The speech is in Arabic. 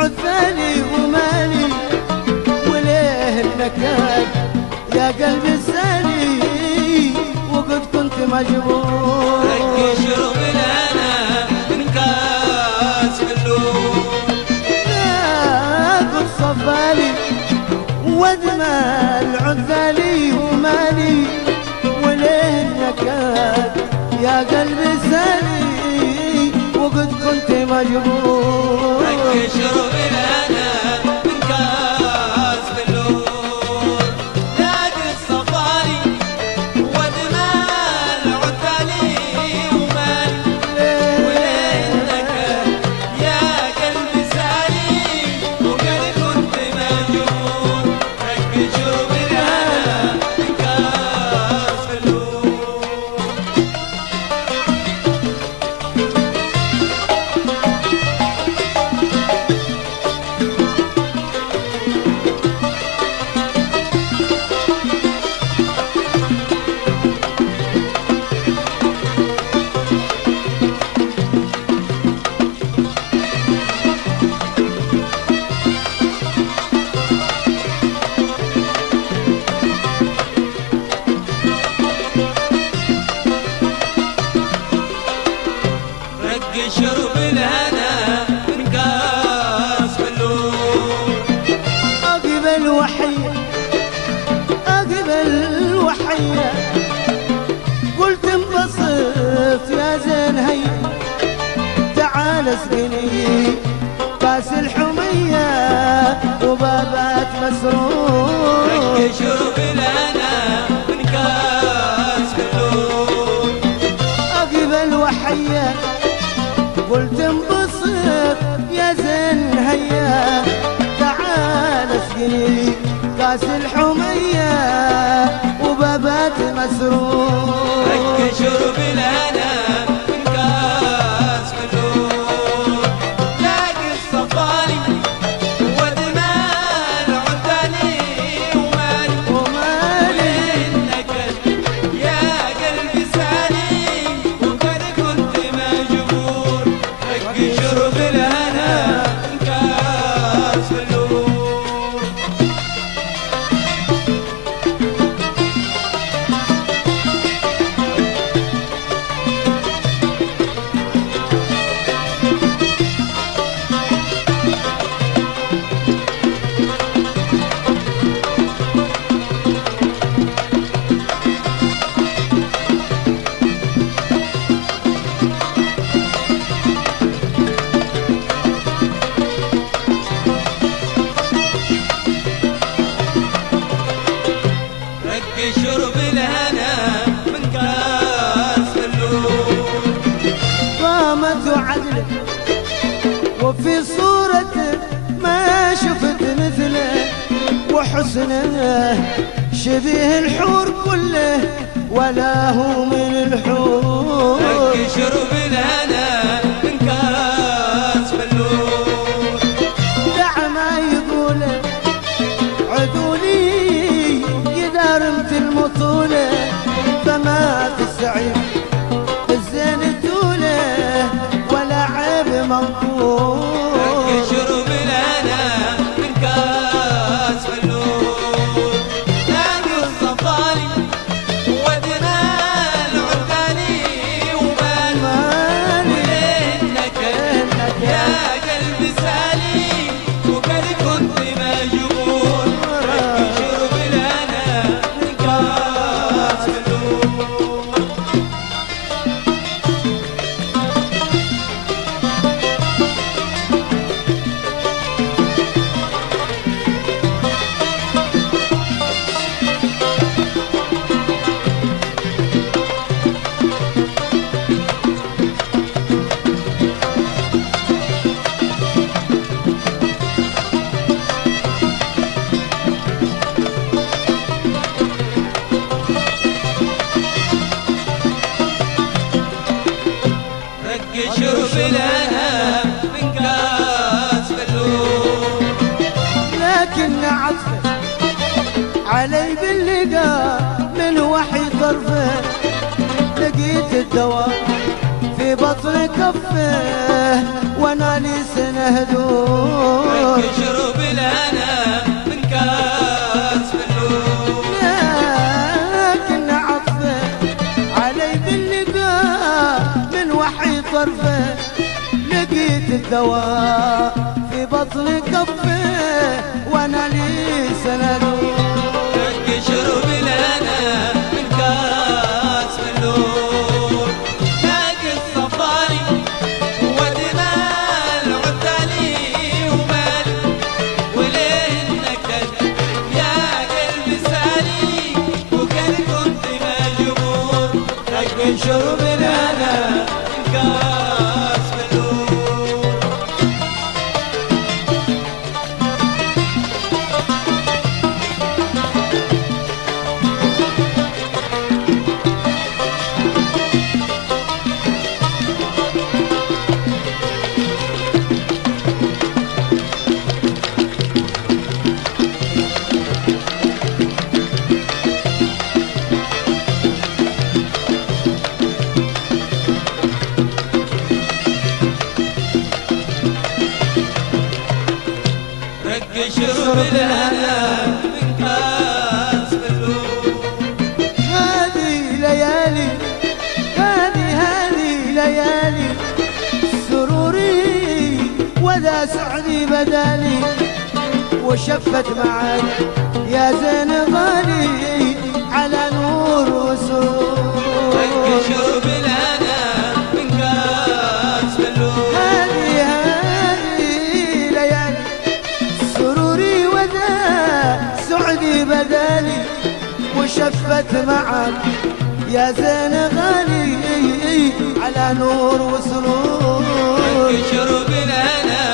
عثالي ومالي وليه النكد يا قلبي السالي وقد كنت مجبور. رق شرب الهنا من كاس اللون لا قد صفالي وادمى العثالي ومالي وليه النكد يا قلبي السالي وقد كنت مجبور. رق شرب الهنا من كاس اللون نادي الصفاري ودمى العثالي ومالي وليه النكد يا قلبي سالي وقد كنت مجنون. رق شرب الهنا من كاس اللون رق شرب الهنا من كاس اللون أقبل وحية أقبل وحية قلت انبسط يا زين هيا تعال اسقني كاس الحمية وبابات مسرور. رق شرب الهنا من كاس اللون أقبل وحية قلت انبسط يا زين هيا تعال اسقني كاس الحمية وبابات مسرور. رق شرب الهنا من كاس اللون لاقي الصفاري ودمى العثالي ومالي ومالي النكد يا قلبي سالي وقد كنت مجبور. رق شرب الهنا من كاس اللون رق شرب الهنا من كاس اللون قامت عدله وفي صورته ما شفت مثله وحسنه شبيه الحور كله ولا هو من الحور. رق شرب الهنا من كاس اللون دع ما يقول عدولي إذا رمت المطولة فما تسعي الزين توله ولا عيب منقول. رق شرب الهنا من كاس اللون نادي الصفاري ودمى العثالي ومالي مالي النكد يا قلبي سالي وقد كنت مجبور. رق شرب الهنا من كاس اللون رق شرب الهنا من كاس اللون لكن عطفه علي باللقاء من وحي طرفه لقيت الدواء في بطن كفه وانا لي سنه هدوء. شرب لنا من كاس بلور. لكن عطفه علي باللقاء من وحي طرفه، لقيت الدواء في بطن كفه وانا لي سندور. رق شرب لنا من كاس بلور، باقي الصفاري ودنا العتالي ومالي، وليه النكد يا قلبي سالي وكان كنت مجبور. رق شرب لنا من كاس بلور. رق شرب لنا من كاس بلور. هذه ليالي هذه ليالي سروري وذا سعدي بدالي، وشفت معك يا زين غالي على نور رق وسرور. شرب لنا من كاس بلور. هذه ليالي سروري وذا سعدي بدالي، وشفت معك يا زين غالي على نور وسرور. رق شرب لنا